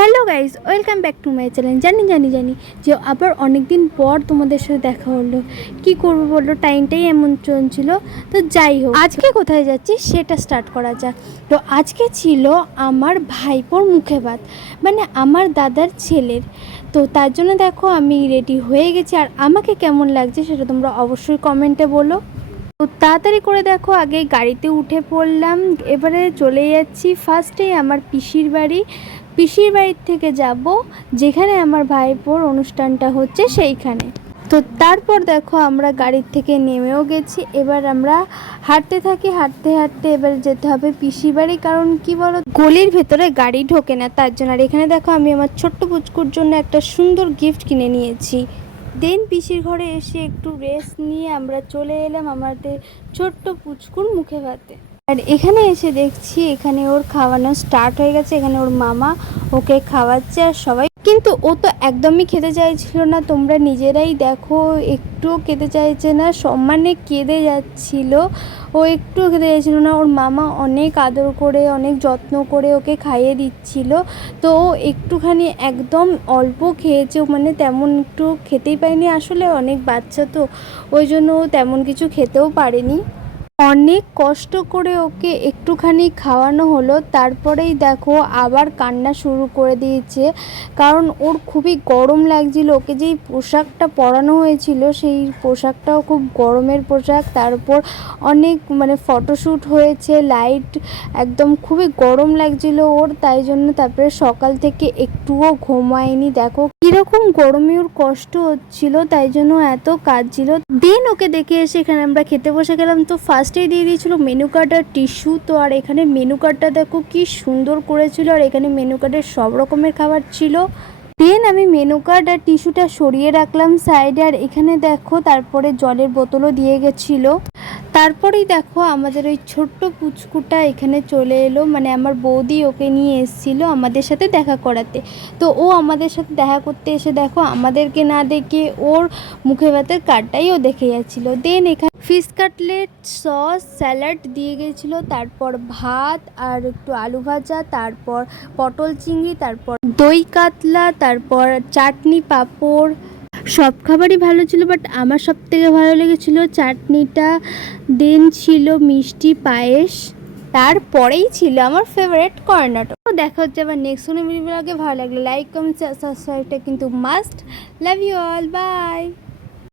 Hello guys, welcome back to my channel. জানি যে আবার অনেক দিন পর তোমাদের সাথে দেখা হলো। কি করবো বললো, টাইমটাই এমন চলছিল। তো যাই হোক, আজকে কোথায় যাচ্ছি সেটা স্টার্ট করা যাক। তো আজকে ছিল আমার ভাইপোর মুখে ভাত, মানে আমার দাদার ছেলের। তো তার জন্য দেখো আমি রেডি হয়ে গেছি, আর আমাকে কেমন লাগছে সেটা তোমরা অবশ্যই কমেন্টে বলো। তো তাড়াতাড়ি করে দেখো আগে গাড়িতে উঠে পড়লাম। এবারে চলে যাচ্ছি ফার্স্টে আমার পিসির বাড়ির থেকে যাব যেখানে আমার ভাইপোর অনুষ্ঠানটা হচ্ছে সেইখানে। তো তারপর দেখো আমরা গাড়ির থেকে নেমেও গেছি। এবার আমরা হাঁটতে থাকি, হাঁটতে এবার যেতে হবে পিসির বাড়ি। কারণ কি বলো, গলির ভেতরে গাড়ি ঢোকে না, তার জন্য। আর এখানে দেখো আমি আমার ছোট্ট পুচকুর জন্য একটা সুন্দর গিফট কিনে নিয়েছি। দেন পিসির ঘরে এসে একটু রেস্ট নিয়ে আমরা চলে এলাম আমাদের ছোট্ট পুচকুর মুখে ভাতে। আর এখানে এসে দেখছি এখানে ওর খাওয়ানো স্টার্ট হয়ে গেছে। এখানে ওর মামা ওকে খাওয়াচ্ছে আর সবাই, কিন্তু ও তো একদমই খেতে চাইছিল না। তোমরা নিজেরাই দেখো, একটুও খেতে চাইছে না, সম্মানে কেঁদে যাচ্ছিল। ও একটুও খেতে চাইছিল না। ওর মামা অনেক আদর করে অনেক যত্ন করে ওকে খাইয়ে দিচ্ছিল। তো ও একটুখানি একদম অল্প খেয়েছে, মানে তেমন একটু খেতেই পায়নি। আসলে অনেক বাচ্চা তো, ওই জন্য ও তেমন কিছু খেতেও পারেনি। অনেক কষ্ট করে ওকে একটুখানি খাওয়ানো হলো। তারপরেই দেখো আবার কান্না শুরু করে দিয়েছে, কারণ ওর খুবই গরম লাগছিল। ওকে যেই পোশাকটা পরানো হয়েছিল সেই পোশাকটাও খুব গরমের পোশাক। তারপর অনেক ফটোশ্যুট হয়েছে, লাইট একদম খুবই গরম লাগছিল ওর, তাই জন্য তারপরে সকাল থেকে একটুও ঘুমায়নি। দেখো কীরকম গরমে ওর কষ্ট হচ্ছিল, তাই জন্য এত কাঁদছিল। দেন ওকে দেখে এসে এখানে আমরা খেতে বসে গেলাম। তো ফার্স্টেই দিয়ে দিয়েছিল মেনু কার্ড আর টিস্যু। তো আর এখানে মেনু কার্ডটা দেখো কি সুন্দর করেছিল, আর এখানে মেনু কার্ডের সব রকমের খাবার ছিল। দেন আমি মেনু কার্ড আর টিস্যুটা সরিয়ে রাখলাম সাইডে। আর এখানে দেখো তারপরে জলের বোতলও দিয়ে গেছিলো। তারপরেই দেখো আমাদের ওই ছোট্ট পুচকুটা এখানে চলে এলো, মানে আমার বৌদি ওকে নিয়ে এসেছিলো আমাদের সাথে দেখা করাতে। তো ও আমাদের সাথে দেখা করতে এসে দেখো আমাদেরকে না দেখে ওর মুখে ভাতের কার্ডটাই ও দেখে যাচ্ছিলো। দেন এখানে ফিশ কাটলেট, সস, স্যালাড দিয়ে গেছিলো, তারপর ভাত আর একটু আলু ভাজা, তারপর পটল চিংড়ি, তারপর দই কাতলা, তারপর চাটনি, পাঁপড়। সব খাবারই ভালো ছিল, বাট আমার সব থেকে ভালো লেগেছিলো চাটনিটা। দেন ছিল মিষ্টি পায়েস, তারপরেই ছিল আমার ফেভারিট কর্নাটক। দেখা হচ্ছে আবার নেক্সট কোনো ভিডিও। ভালো লাগলে লাইক, কমেন্ট, সাবস্ক্রাইবটা কিন্তু must. Love you all, by.